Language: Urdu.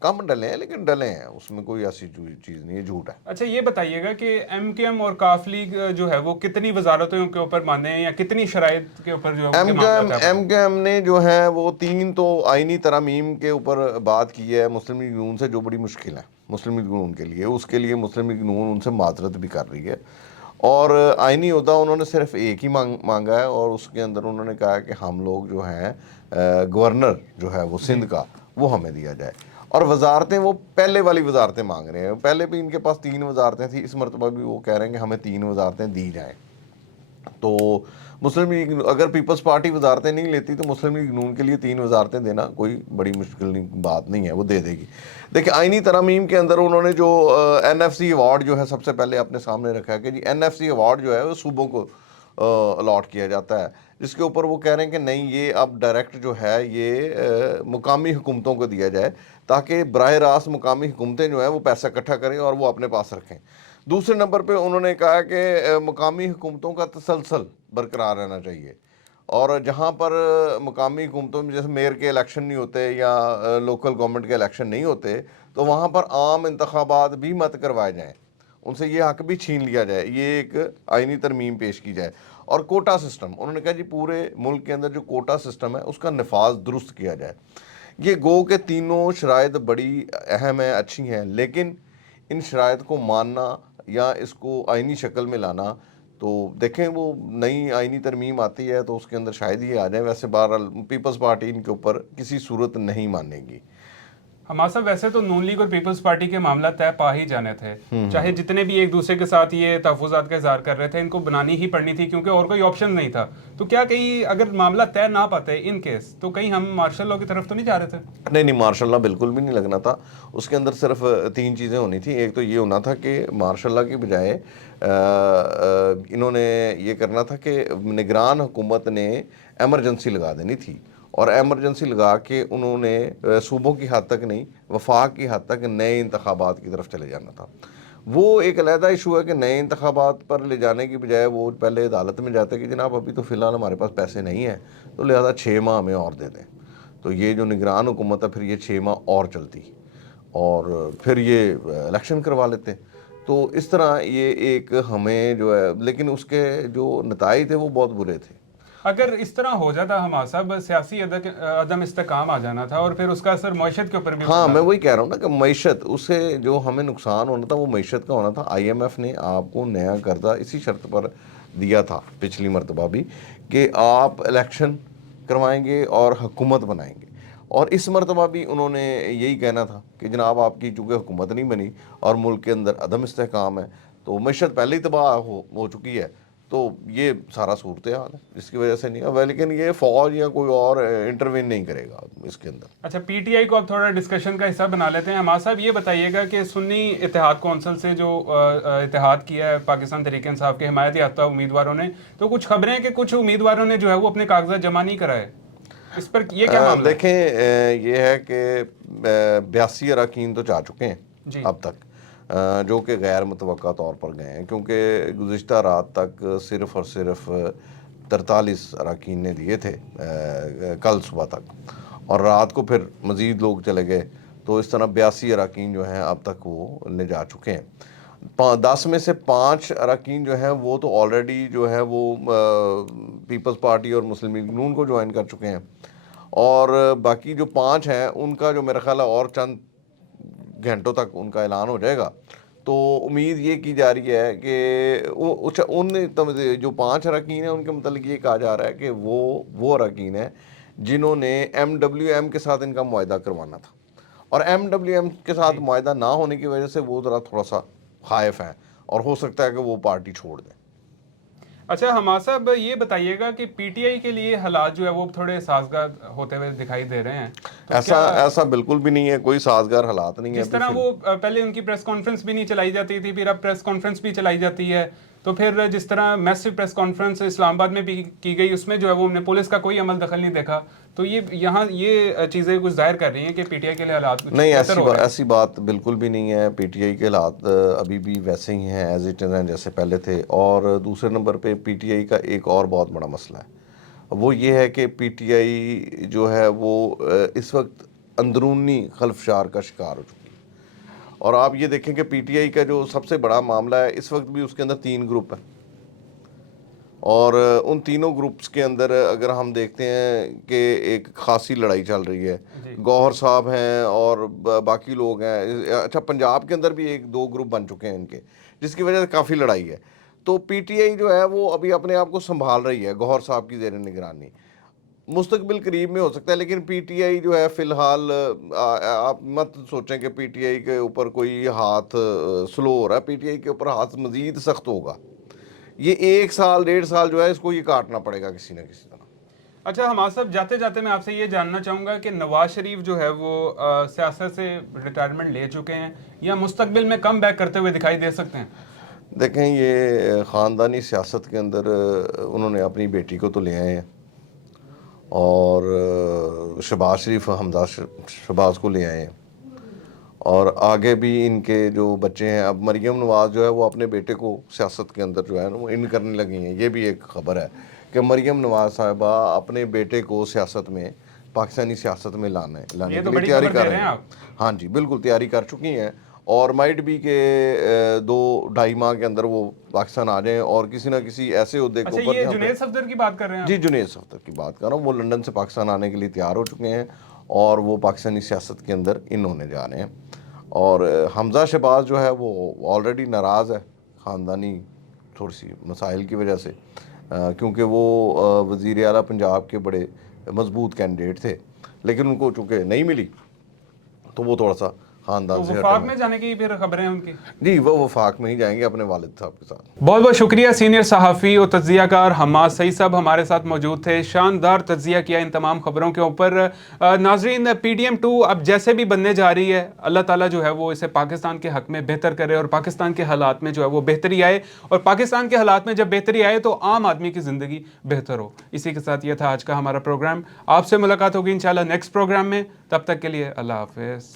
کم ڈلے ہیں لیکن ڈلے ہیں, اس میں کوئی ایسی چیز نہیں ہے, جھوٹ ہے. اچھا یہ بتائیے گا کہ ایم کیو ایم اور کاف لیگ جو ہے وہ کتنی وزارتوں کے اوپر مانے ہیں یا کتنی شرائط کے اوپر جو ہے ان کے معاملات ہیں؟ ایم کیو ایم نے جو ہے وہ 3 تو آئینی ترامیم کے اوپر بات کی ہے مسلم لیگ نون سے, جو بڑی مشکل ہے مسلم لیگ نون کے لیے. اس کے لیے مسلم لیگ نون ان سے معذرت بھی کر رہی ہے, اور آئینی عہدہ انہوں نے صرف ایک ہی مانگا ہے, اور اس کے اندر انہوں نے کہا کہ ہم لوگ جو ہیں گورنر جو ہے وہ سندھ کا وہ ہمیں دیا جائے, اور وزارتیں وہ پہلے والی وزارتیں مانگ رہے ہیں. پہلے بھی ان کے پاس 3 وزارتیں تھیں, اس مرتبہ بھی وہ کہہ رہے ہیں کہ ہمیں 3 وزارتیں دی جائیں. تو مسلم لیگ اگر پیپلز پارٹی وزارتیں نہیں لیتی تو مسلم لیگ نون کے لیے 3 وزارتیں دینا کوئی بڑی مشکل بات نہیں ہے, وہ دے دے گی. دیکھیں آئینی ترامیم کے اندر انہوں نے جو این ایف سی ایوارڈ جو ہے سب سے پہلے اپنے سامنے رکھا ہے کہ جی این ایف سی ایوارڈ جو ہے وہ صوبوں کو الاٹ کیا جاتا ہے, جس کے اوپر وہ کہہ رہے ہیں کہ نہیں یہ اب ڈائریکٹ جو ہے یہ مقامی حکومتوں کو دیا جائے, تاکہ براہ راست مقامی حکومتیں جو ہیں وہ پیسہ اکٹھا کریں اور وہ اپنے پاس رکھیں. دوسرے نمبر پہ انہوں نے کہا کہ مقامی حکومتوں کا تسلسل برقرار رہنا چاہیے, اور جہاں پر مقامی حکومتوں میں جیسے میئر کے الیکشن نہیں ہوتے یا لوکل گورنمنٹ کے الیکشن نہیں ہوتے تو وہاں پر عام انتخابات بھی مت کروائے جائیں, ان سے یہ حق بھی چھین لیا جائے, یہ ایک آئینی ترمیم پیش کی جائے. اور کوٹا سسٹم انہوں نے کہا جی پورے ملک کے اندر جو کوٹا سسٹم ہے اس کا نفاذ درست کیا جائے. یہ گو کہ تینوں شرائط بڑی اہم ہیں, اچھی ہیں, لیکن ان شرائط کو ماننا یا اس کو آئینی شکل میں لانا, تو دیکھیں وہ نئی آئینی ترمیم آتی ہے تو اس کے اندر شاید یہ آ جائیں. ویسے بہرحال پیپلز پارٹی ان کے اوپر کسی صورت نہیں مانے گی. ہمارا صاحب ویسے تو نون لیگ اور پیپلز پارٹی کے معاملات طے پا ہی جانے تھے, چاہے جتنے بھی ایک دوسرے کے ساتھ یہ تحفظات کا اظہار کر رہے تھے, ان کو بنانی ہی پڑنی تھی کیونکہ اور کوئی آپشن نہیں تھا. تو کیا کہیں اگر معاملہ طے نہ پاتے ان کیس تو کہیں ہم مارشل لاء کی طرف تو نہیں جا رہے تھے؟ نہیں مارشل لاء بالکل بھی نہیں لگنا تھا. اس کے اندر صرف 3 چیزیں ہونی تھیں. ایک تو یہ ہونا تھا کہ مارشل لاء کی بجائے انہوں نے یہ کرنا تھا کہ نگران حکومت نے ایمرجنسی لگا دینی تھی, اور ایمرجنسی لگا کے انہوں نے صوبوں کی حد تک نہیں وفاق کی حد تک نئے انتخابات کی طرف چلے جانا تھا. وہ ایک علیحدہ ایشو ہے کہ نئے انتخابات پر لے جانے کی بجائے وہ پہلے عدالت میں جاتے کہ جناب ابھی تو فی الحال ہمارے پاس پیسے نہیں ہیں, تو لہذا 6 ماہ ہمیں اور دے دیں. تو یہ جو نگران حکومت ہے پھر یہ 6 ماہ اور چلتی اور پھر یہ الیکشن کروا لیتے. تو اس طرح یہ ایک ہمیں جو ہے, لیکن اس کے جو نتائج تھے وہ بہت برے تھے. اگر اس طرح ہو جاتا ہمارا صاحب سیاسی عدم استحکام آ جانا تھا, اور پھر اس کا اثر معیشت کے اوپر بھی. ہاں میں وہی کہہ رہا ہوں نا کہ معیشت, اس سے جو ہمیں نقصان ہونا تھا وہ معیشت کا ہونا تھا. آئی ایم ایف نے آپ کو نیا قرضہ اسی شرط پر دیا تھا پچھلی مرتبہ بھی کہ آپ الیکشن کروائیں گے اور حکومت بنائیں گے, اور اس مرتبہ بھی انہوں نے یہی کہنا تھا کہ جناب آپ کی چونکہ حکومت نہیں بنی اور ملک کے اندر عدم استحکام ہے تو معیشت پہلے ہی تباہ ہو چکی ہے, تو یہ سارا صورتحال ہے جس کی وجہ سے نہیں ہے. لیکن یہ فوج یا کوئی اور انٹروین نہیں کرے گا اس کے اندر. اچھا پی ٹی آئی کو اب تھوڑا ڈسکشن کا حصہ بنا لیتے ہیں. ہمارا صاحب یہ بتائیے گا کہ سنی اتحاد کونسل سے جو اتحاد کیا ہے پاکستان تحریک انصاف کے حمایت یافتہ امیدواروں نے, تو کچھ خبریں ہیں کہ کچھ امیدواروں نے جو ہے وہ اپنے کاغذات جمع نہیں کرائے, اس پر یہ کیا معاملہ ہے؟ دیکھیں یہ ہے کہ 82 اراکین تو جا چکے ہیں اب تک, جو کہ غیر متوقع طور پر گئے ہیں, کیونکہ گزشتہ رات تک صرف اور صرف 43 اراکین نے دیے تھے کل صبح تک, اور رات کو پھر مزید لوگ چلے گئے. تو اس طرح 82 اراکین جو ہیں اب تک وہ لے جا چکے ہیں. 10 میں سے 5 اراکین جو ہیں وہ تو آلریڈی جو ہے وہ پیپلز پارٹی اور مسلم لیگ نون کو جوائن کر چکے ہیں, اور باقی جو 5 ہیں ان کا جو میرا خیال ہے اور چند گھنٹوں تک ان کا اعلان ہو جائے گا. تو امید یہ کی جا رہی ہے کہ ان جو 5 اراکین ہیں ان کے متعلق یہ کہا جا رہا ہے کہ وہ اراکین ہیں جنہوں نے ایم ڈبلیو ایم کے ساتھ ان کا معاہدہ کروانا تھا, اور ایم ڈبلیو ایم کے ساتھ معاہدہ نہ ہونے کی وجہ سے وہ ذرا تھوڑا سا خائف ہیں, اور ہو سکتا ہے کہ وہ پارٹی چھوڑ دیں. اچھا ہمارا صاحب یہ بتائیے گا کہ پی ٹی آئی کے لیے حالات جو ہے وہ تھوڑے سازگار ہوتے ہوئے دکھائی دے رہے ہیں؟ ایسا بالکل بھی نہیں ہے, کوئی سازگار حالات نہیں ہے. جس طرح وہ پہلے ان کی پریس کانفرنس بھی نہیں چلائی جاتی تھی, پھر اب پریس کانفرنس بھی چلائی جاتی ہے, تو پھر جس طرح میسو پریس کانفرنس اسلام آباد میں بھی کی گئی اس میں جو ہے وہ ہم نے پولیس کا کوئی عمل دخل نہیں دیکھا. تو یہاں یہ چیزیں کچھ ظاہر کر رہی ہیں کہ پی ٹی آئی کے لیے حالات نہیں, ایسی بات بالکل بھی نہیں ہے. پی ٹی آئی کے حالات ابھی بھی ویسے ہی ہیں ایز اٹ از جیسے پہلے تھے. اور دوسرے نمبر پہ پی ٹی آئی کا ایک اور بہت بڑا مسئلہ ہے, وہ یہ ہے کہ پی ٹی آئی جو ہے وہ اس وقت اندرونی خلفشار کا شکار ہو چکی ہے. اور آپ یہ دیکھیں کہ پی ٹی آئی کا جو سب سے بڑا معاملہ ہے اس وقت بھی اس کے اندر 3 گروپ ہیں, اور ان تینوں گروپس کے اندر اگر ہم دیکھتے ہیں کہ ایک خاصی لڑائی چل رہی ہے. گوہر صاحب ہیں اور باقی لوگ ہیں. اچھا, پنجاب کے اندر بھی 1-2 گروپ بن چکے ہیں ان کے, جس کی وجہ سے کافی لڑائی ہے. تو پی ٹی آئی جو ہے وہ ابھی اپنے آپ کو سنبھال رہی ہے گوہر صاحب کی زیر نگرانی. مستقبل قریب میں ہو سکتا ہے, لیکن پی ٹی آئی جو ہے فی الحال آپ مت سوچیں کہ پی ٹی آئی کے اوپر کوئی ہاتھ سلو ہو رہا ہے. پی ٹی آئی کے اوپر ہاتھ مزید سخت ہوگا. یہ 1 سال 1.5 سال جو ہے اس کو یہ کاٹنا پڑے گا کسی نہ کسی طرح. اچھا حماد صاحب, جاتے جاتے میں آپ سے یہ جاننا چاہوں گا کہ نواز شریف جو ہے وہ سیاست سے ریٹائرمنٹ لے چکے ہیں یا مستقبل میں کم بیک کرتے ہوئے دکھائی دے سکتے ہیں؟ دیکھیں, یہ خاندانی سیاست کے اندر انہوں نے اپنی بیٹی کو تو لے آئے ہیں, اور شہباز شریف حمزہ شہباز کو لے آئے ہیں, اور آگے بھی ان کے جو بچے ہیں. اب مریم نواز جو ہے وہ اپنے بیٹے کو سیاست کے اندر جو ہے نا وہ ان کرنے لگی ہیں. یہ بھی ایک خبر ہے کہ مریم نواز صاحبہ اپنے بیٹے کو سیاست میں, پاکستانی سیاست میں لانے کے لیے تیاری کر رہے ہیں. ہاں جی, بالکل تیاری کر چکی ہیں, اور مائٹ بھی کہ 2-2.5 ماہ کے اندر وہ پاکستان آ جائیں اور کسی نہ کسی ایسے عہدے کے اوپر. یہ جنید صفدر کی بات کر رہے ہیں؟ جی, جنید صفدر کی بات کر رہا ہوں. وہ لندن سے پاکستان آنے کے لیے تیار ہو چکے ہیں, اور وہ پاکستانی سیاست کے اندر ان ہونے جا رہے ہیں. اور حمزہ شہباز جو ہے وہ آلریڈی ناراض ہے خاندانی تھوڑی سی مسائل کی وجہ سے, کیونکہ وہ وزیر اعلیٰ پنجاب کے بڑے مضبوط کینڈیڈیٹ تھے, لیکن ان کو چونکہ نہیں ملی تو وہ تھوڑا سا خاندان سے وفاق میں جانے کی پھر خبریں ہیں ان کی. جی, وہ وفاق میں ہی جائیں گے اپنے والد صاحب کے ساتھ. بہت بہت شکریہ. سینئر صحافی اور تجزیہ کار حماد سعید صاحب ہمارے ساتھ موجود تھے. شاندار تجزیہ کیا ان تمام خبروں کے اوپر. ناظرین, پی ڈی ایم 2 اب جیسے بھی بننے جا رہی ہے, اللہ تعالیٰ جو ہے وہ اسے پاکستان کے حق میں بہتر کرے, اور پاکستان کے حالات میں جو ہے وہ بہتری آئے, اور پاکستان کے حالات میں جب بہتری آئے تو عام آدمی کی زندگی بہتر ہو. اسی کے ساتھ یہ تھا آج کا ہمارا پروگرام. آپ سے ملاقات ہوگی انشاءاللہ نیکسٹ پروگرام میں. تب تک کے لیے اللہ حافظ.